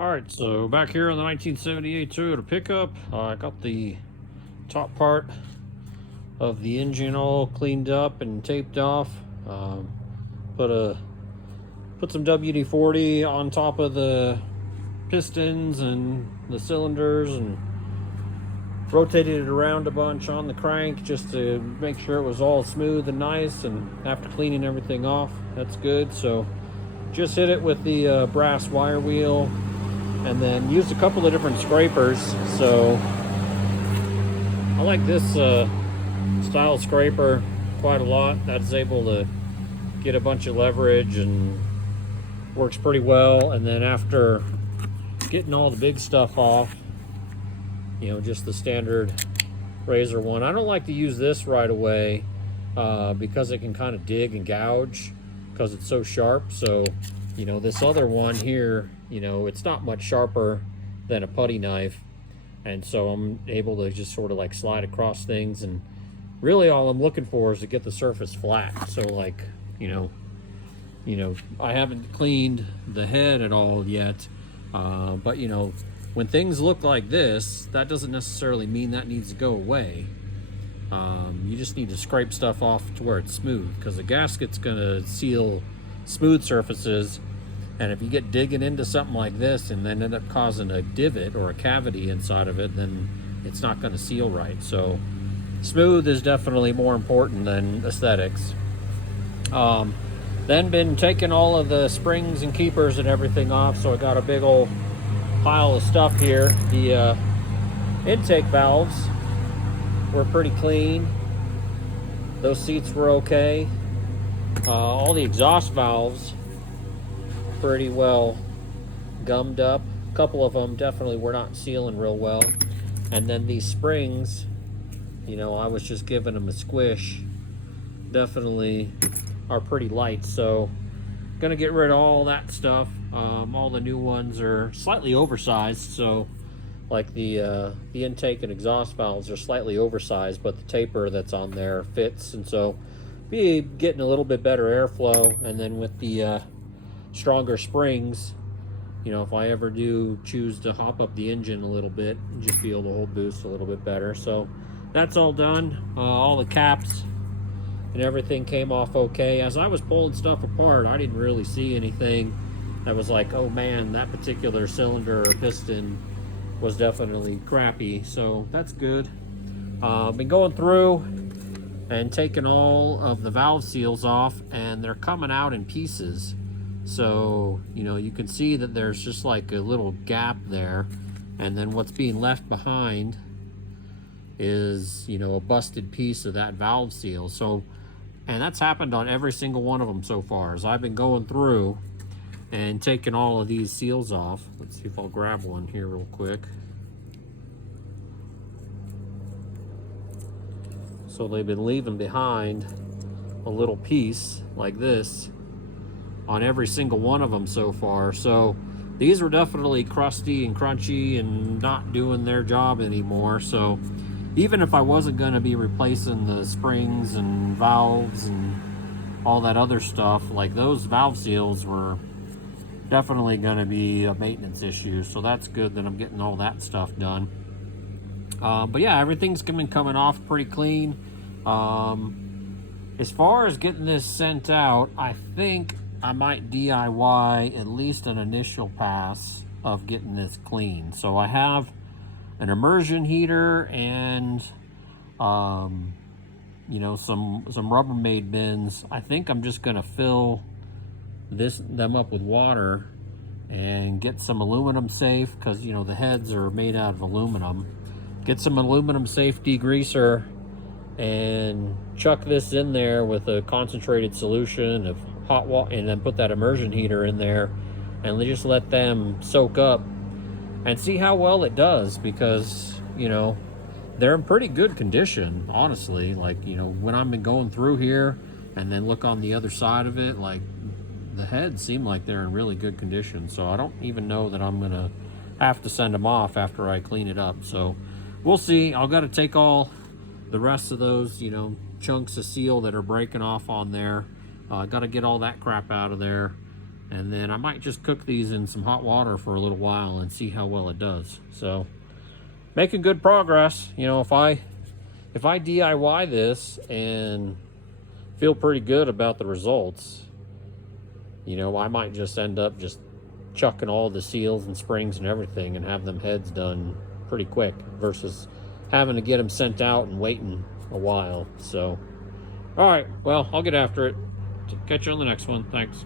All right, so back here on the 1978 Toyota pickup, I got the top part of the engine all cleaned up and taped off. Put some WD-40 on top of the pistons and the cylinders, and rotated it around a bunch on the crank just to make sure it was all smooth and nice. And after cleaning everything off, that's good. So just hit it with the brass wire wheel, and then used a couple of different scrapers. So I like this style scraper quite a lot. That's able to get a bunch of leverage and works pretty well. And then after getting all the big stuff off, just the standard razor one. I don't like to use this right away because it can kind of dig and gouge because it's so sharp. So this other one here, it's not much sharper than a putty knife, and so I'm able to just sort of like slide across things, and really all I'm looking for is to get the surface flat. So like I haven't cleaned the head at all yet, but when things look like this, that doesn't necessarily mean that needs to go away. You just need to scrape stuff off to where it's smooth, because the gasket's gonna seal smooth surfaces, and if you get digging into something like this and then end up causing a divot or a cavity inside of it, then it's not going to seal right. So smooth is definitely more important than aesthetics. Then been taking all of the springs and keepers and everything off, so I got a big old pile of stuff here. The intake valves were pretty clean. Those seats were okay. All the exhaust valves pretty well gummed up. A couple of them definitely were not sealing real well. And then these springs, I was just giving them a squish. Definitely are pretty light, so gonna get rid of all that stuff. All the new ones are slightly oversized, so like the intake and exhaust valves are slightly oversized, but the taper that's on there fits, and so be getting a little bit better airflow. And then with the stronger springs, if I ever do choose to hop up the engine a little bit, and just be able to hold boost a little bit better. So that's all done. All the caps and everything came off okay. As I was pulling stuff apart, I didn't really see anything that was like, oh man, that particular cylinder or piston was definitely crappy. So that's good. Been going through and taking all of the valve seals off, and they're coming out in pieces. So you can see that there's just like a little gap there, and then what's being left behind is a busted piece of that valve seal. So, and that's happened on every single one of them so far as I've been going through and taking all of these seals off. Let's see if I'll grab one here real quick. So they've been leaving behind a little piece like this on every single one of them so far. So these were definitely crusty and crunchy and not doing their job anymore. So even if I wasn't going to be replacing the springs and valves and all that other stuff, like those valve seals were definitely going to be a maintenance issue. So that's good that I'm getting all that stuff done. But yeah, everything's been coming off pretty clean. As far as getting this sent out, I think I might DIY at least an initial pass of getting this clean. So I have an immersion heater and some Rubbermaid bins. I think I'm just gonna fill them up with water and get some aluminum safe, because the heads are made out of aluminum. Get some aluminum safe degreaser and chuck this in there with a concentrated solution of hot water, and then put that immersion heater in there and just let them soak up and see how well it does, because they're in pretty good condition, honestly. Like when I've been going through here and then look on the other side of it, like the heads seem like they're in really good condition. So I don't even know that I'm gonna have to send them off after I clean it up. So we'll see. I've got to take all the rest of those chunks of seal that are breaking off on there. Got to get all that crap out of there. And then I might just cook these in some hot water for a little while and see how well it does. So making good progress. You know, if I DIY this and feel pretty good about the results, you know, I might just end up just chucking all the seals and springs and everything and have them heads done pretty quick versus having to get them sent out and waiting a while. So, all right, well, I'll get after it. Catch you on the next one. Thanks.